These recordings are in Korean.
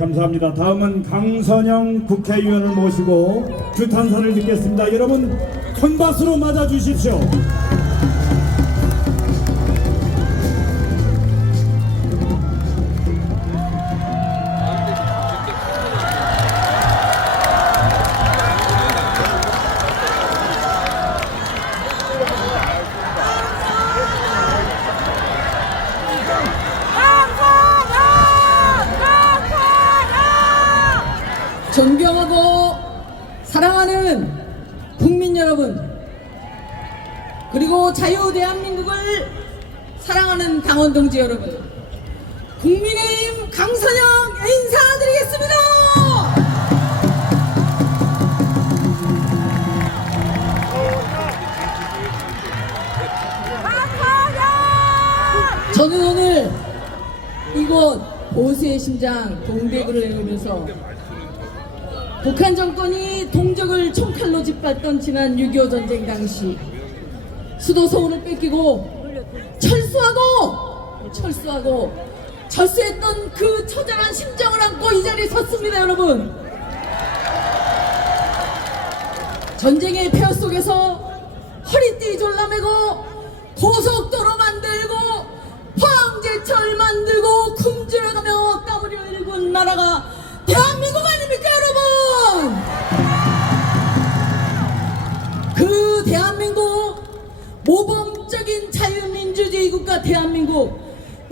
감사합니다. 다음은 강선영 국회의원을 모시고 규탄사를 듣겠습니다. 여러분 큰 박수로 맞아주십시오. 존경하고 사랑하는 국민 여러분, 그리고 자유 대한민국을 사랑하는 당원 동지 여러분, 국민의힘 강선영 인사드리겠습니다. 저는 오늘 이곳 보수의 심장 동대구를 내놓으면서 북한 정권이 동족을 총칼로 짓밟던 지난 6.25 전쟁 당시 수도 서울을 뺏기고 철수했던 그 처절한 심정을 안고 이 자리에 섰습니다. 여러분, 전쟁의 폐허 속에서 허리띠 졸라매고 고속도로 만들고 포항제철 만들고 굶주려가며 땀을 흘리는 나라가 대한민국 아닙니까 여러분? 그 대한민국, 모범적인 자유민주주의 국가 대한민국,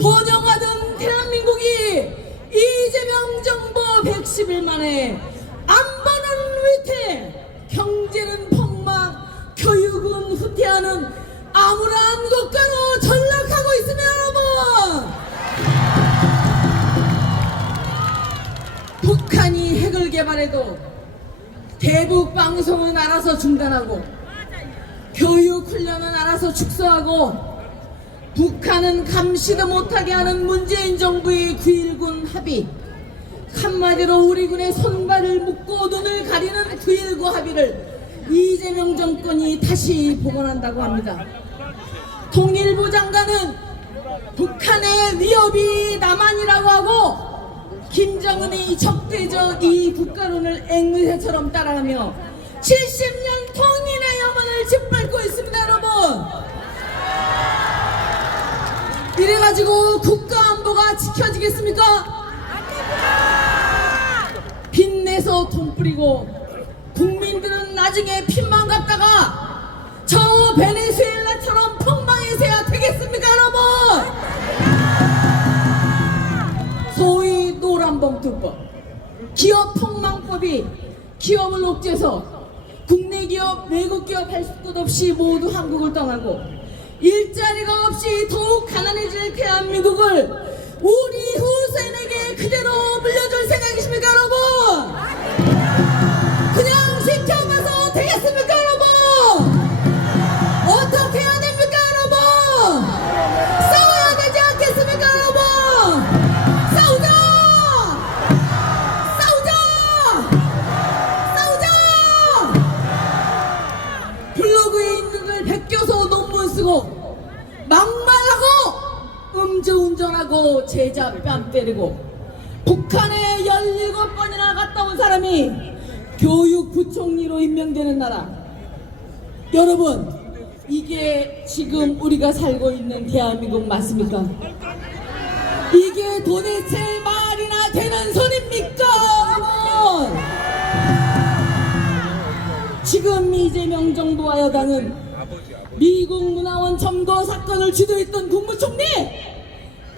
번영하던 대한민국이 이재명 정부 110일 만에 안보는 위태, 경제는 폭망, 교육은 후퇴하는 암울한 국가로 전락하고 있습니다 여러분. 북한이 핵을 개발해도 대북 방송은 알아서 중단하고 교육 훈련은 알아서 축소하고 북한은 감시도 못하게 하는 문재인 정부의 9.19 합의, 한마디로 우리 군의 손발을 묶고 눈을 가리는 9.19 합의를 이재명 정권이 다시 복원한다고 합니다. 통일부 장관은 북한의 위협이 남한이라고 하고 김정은의 적대적 이 국가론을 앵무새처럼 따라가며 70년 통일의 염원을 짓밟고 있습니다 여러분. 이래가지고 국가안보가 지켜지겠습니까? 빚내서 돈 뿌리고 국민들은 나중에 빚만 갚다가 저 베네수엘라처럼 폭망해서야 되겠습니까 여러분? 소위 노란봉투법, 기업폭망법이 기업을 옥죄서 국내 기업, 외국 기업 할 것 없이 모두 한국을 떠나고 일자리가 없이 더욱 가난해질 대한민국을 우리 후손에게 그대로 물려줄 생각이십니까 여러분? 그냥 지켜봐서 되겠습니까 여러분? 어떻게 해야 됩니까 여러분? 싸워야 되지 않겠습니까 여러분? 싸우자! 블로그에 있는 걸 베껴서 논문 쓰고 막말하고 음주운전하고 제자 뺨 때리고 북한에 17번이나 갔다 온 사람이 교육부총리로 임명되는 나라. 여러분, 이게 지금 우리가 살고 있는 대한민국 맞습니까? 이게 도대체 말이나 되는 소리입니까 여러분? 지금 이재명 정부와 여당은 미국 문화원 점거 사건을 주도했던 국무총리,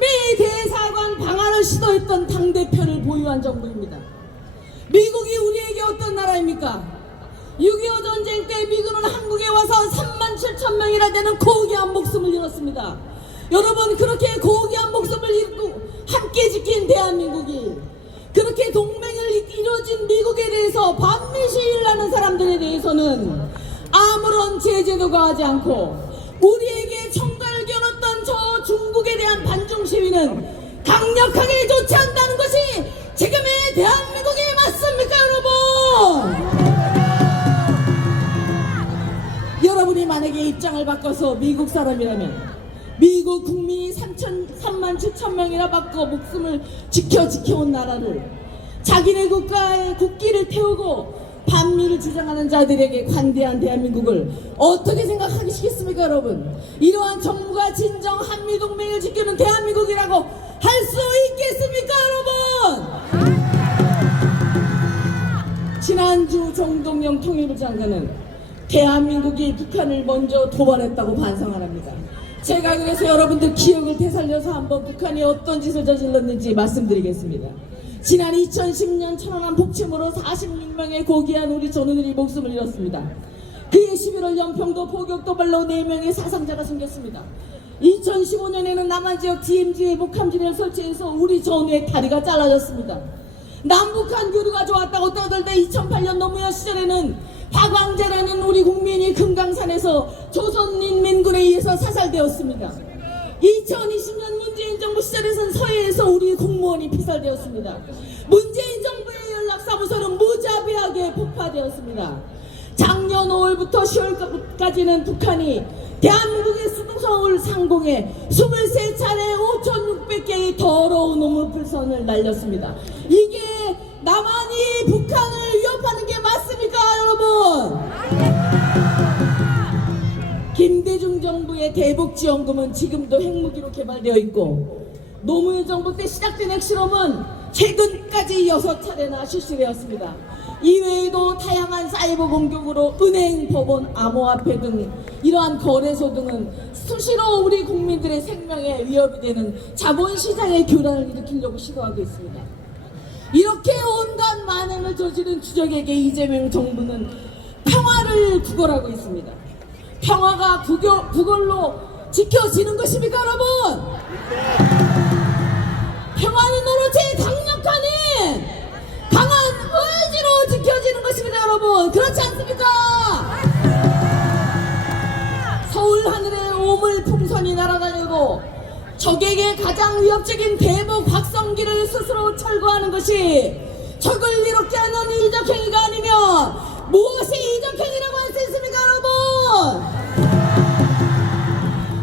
미 대사관 방한을 시도했던 당대표를 보유한 정부입니다. 미국이 우리에게 어떤 나라입니까? 6.25 전쟁 때 미군은 한국에 와서 37,000명이나 되는 고귀한 목숨을 잃었습니다. 여러분, 그렇게 고귀한 목숨을 잃고 함께 지킨 대한민국이 그렇게 동맹을 이루어진 미국에 대해서 반미시위를 하는 사람들에 대해서는 아무런 제재도 가하지 않고 우리에게 총괄을 겨눴던 저 중국에 대한 반중 시위는 강력하게 조치한다는 것이 지금의 대한민국이 맞습니까 여러분? 여러분이 만약에 입장을 바꿔서 미국 사람이라면 미국 국민이 37,000명이나 바꿔 목숨을 지켜온 나라를 자기네 국가의 국기를 태우고 반미를 주장하는 자들에게 관대한 대한민국을 어떻게 생각하시겠습니까, 여러분? 이러한 정부가 진정 한미동맹을 지키는 대한민국이라고 할 수 있겠습니까, 여러분? 지난주 정동영 통일부 장관은 대한민국이 북한을 먼저 도발했다고 반성을 합니다. 제가 그래서 여러분들 기억을 되살려서 한번 북한이 어떤 짓을 저질렀는지 말씀드리겠습니다. 지난 2010년 천안함 폭침으로 46명의 고귀한 우리 전우들이 목숨을 잃었습니다. 그해 11월 연평도 포격 도발로 4명의 사상자가 생겼습니다. 2015년에는 남한지역 DMZ에 목함진을 설치해서 우리 전우의 다리가 잘라졌습니다. 남북한 교류가 좋았다고 떠들던 2008년 노무현 시절에는 박광재라는 우리 국민이 금강산에서 조선인민군에 의해서 사살되었습니다. 2020년 문재인 정부 시절에는 서해에서 우리 공무원이 피살되었습니다. 문재인 정부의 연락사무소는 무자비하게 폭파되었습니다. 작년 5월부터 10월까지는 북한이 대한민국의 수도 서울 상공에 23차례 5,600개의 더러운 우물풀선을 날렸습니다. 이게 남한이 북한을 위협하는 게 맞습니까, 여러분? 김대중 정부의 대북지원금은 지금도 핵무기로 개발되어 있고, 노무현 정부 때 시작된 핵실험은 최근까지 6차례나 실시되었습니다. 이외에도 다양한 사이버 공격으로 은행, 법원, 암호화폐 등 이러한 거래소 등은 수시로 우리 국민들의 생명에 위협이 되는 자본시장의 교란을 일으키려고 시도하고 있습니다. 이렇게 온갖 만행을 저지른 주적에게 이재명 정부는 평화를 구걸하고 있습니다. 평화가 구걸로 지켜지는 것입니까, 여러분? 평화는 오로지 강력한 강한 의지로 지켜지는 것입니다, 여러분. 그렇지 않습니까? 서울 하늘에 오물풍선이 날아다니고 적에게 가장 위협적인 대북 확성기를 스스로 철거하는 것이 적을 이롭게 하는 이적행위가 아니면 무엇이 이적행위라고 할 수 있습니까, 여러분?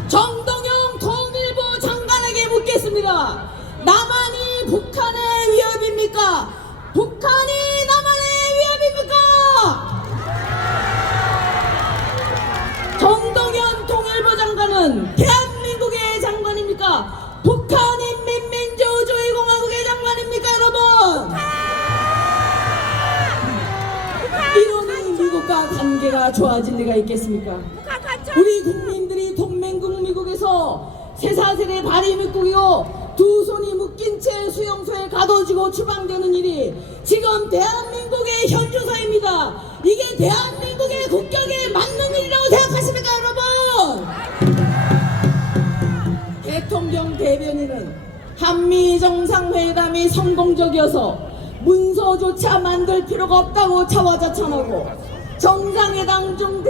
정동영 통일부 장관에게 묻겠습니다. 남한이 북한의 위협입니까? 북한이 남한의 위협입니까? 정동영 통일부 장관은 대한민국의 장관입니까? 북한인민민주주의공화국의 장관입니까, 여러분? 이러니 미국과 관계가 좋아질 리가 있겠습니까? 우리 국민들이 동맹국 미국에서 쇠사슬에 발이 묶이고 두 손이 묶인 채 수용소에 가둬지고 추방되는 일이 지금 대한민국의 현주사입니다. 이게 대한민국의 국격에 맞는 일이라고 생각하십니까, 여러분? 대통령 대변인은 한미 정상회담이 성공적이어서 문서조차 만들 필요가 없다고 자화자찬하고 정상회담 중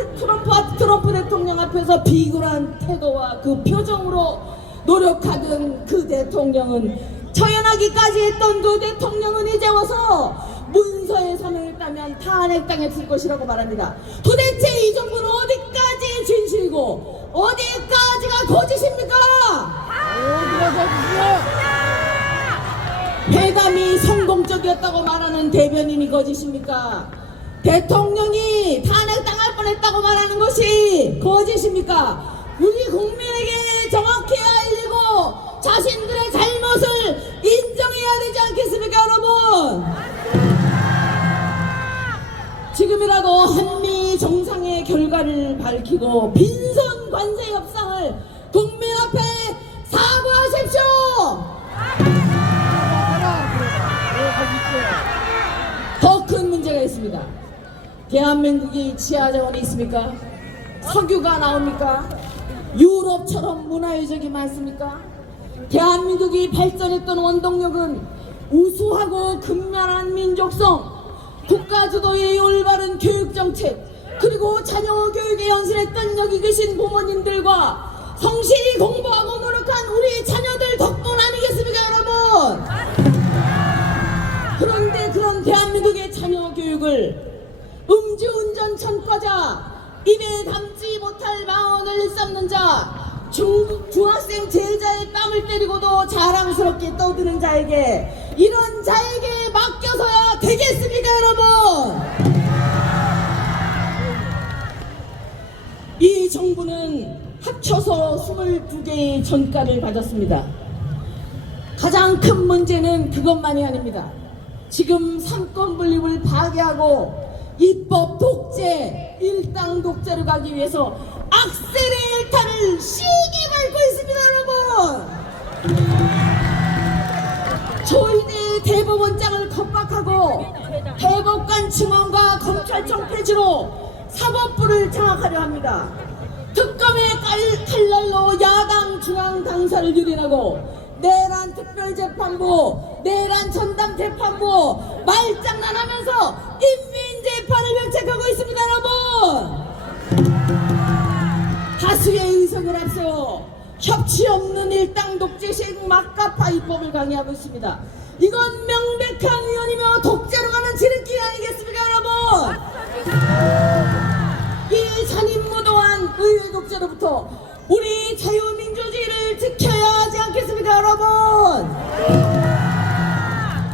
트럼프 대통령 앞에서 비굴한 태도와 그 표정으로 노력하던 그 대통령은 처연하기까지 했던 그 대통령은 이제 와서 문서에 서명을 따면 탄핵당했을 것이라고 말합니다. 도대체 이 정부는 어디까지 진실이고 어디까지가 거짓입니까? 회담이 성공적이었다고 말하는 대변인이 거짓입니까? 대통령이 탄핵당할 뻔했다고 말하는 것이 거짓입니까? 우리 국민에게 정확히 알리고 자신들의 잘못을 인정해야 되지 않겠습니까, 여러분? 지금이라도 한미 정상의 결과를 밝히고 빈손 관세 협상을 국민 앞에 사과하십시오. 더 큰 문제가 있습니다. 대한민국이 지하자원이 있습니까? 석유가 나옵니까? 유럽처럼 문화유적이 많습니까? 대한민국이 발전했던 원동력은 우수하고 근면한 민족성, 국가주도의 올바른 교육정책, 그리고 자녀 교육에 헌신했던 여기 계신 부모님들과 성실히 공부하고 노력한 우리 자녀들 덕분 아니겠습니까, 여러분? 그런데 그런 대한민국의 자녀 교육을 음주운전 전과자, 입에 담지 못할 망언을 썩는 자, 중학생 제자의 뺨을 때리고도 자랑스럽게 떠드는 자에게 이런 자에게 맡겨서야 되겠습니까, 여러분? 이 정부는 합쳐서 22개의 전가를 가졌습니다. 가장 큰 문제는 그것만이 아닙니다. 지금 삼권 분립을 파괴하고 입법 독재, 일당 독재로 가기 위해서 악셀의 일탄을 시기 밟고 있습니다, 여러분. 저희들이 대법원장을 겁박하고 대법관 증언과 검찰청 폐지로 사법부를 장악하려 합니다. 특검의 칼날로 야당 중앙 당사를 유린하고 내란 특별재판부, 내란 전담재판부 말장난하면서 인민재판을 명책하고 있습니다, 여러분. 다수의 의석을 앞세워 협치 없는 일당 독재식 막가파 입법을 강의하고 있습니다. 이건 명백한 위헌이며 독재로 가는 지름길 아니겠습니까, 여러분? 이 잔인무도한 의회 독재로부터 우리 자유민주주의를 지켜야 하지 않겠습니까, 여러분?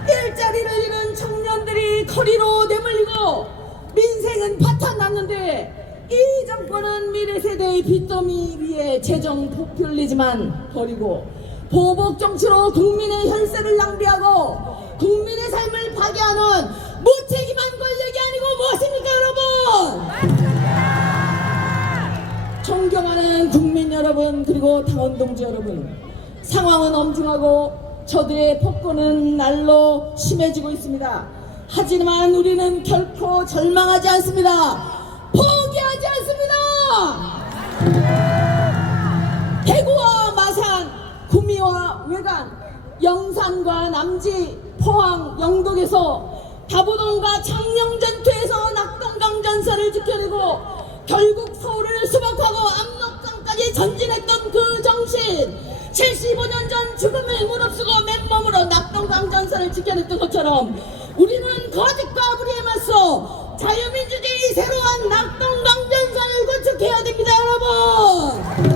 일자리를 잃은 청년들이 거리로 내몰리고 민생은 파탄났는데 이 정권은 미래 세대의 빚더미 위에 재정 포퓰리즘만 버리고 보복 정치로 국민의 혈세를 낭비하고 국민의 삶을 파괴하는 무책임한 권력이 아니고 무엇입니까, 여러분? 존경하는 국민 여러분, 그리고 당원 동지 여러분, 상황은 엄중하고 저들의 폭거는 날로 심해지고 있습니다. 하지만 우리는 결코 절망하지 않습니다. 포기하지 않습니다. 대구와 마산, 구미와 외관, 영산과 남지, 포항, 영덕에서 다부동과 창녕전투에서 낙동강전선을 지켜내고 결국 서울을 수복하고 압록강까지 전진했던 그 정신, 75년 전 죽음을 무릅쓰고 맨몸으로 낙동강전선을 지켜냈던 것처럼 우리는 거짓과 불의에 맞서 자유민주주의 새로운 낙동강전선을 구축해야 됩니다, 여러분.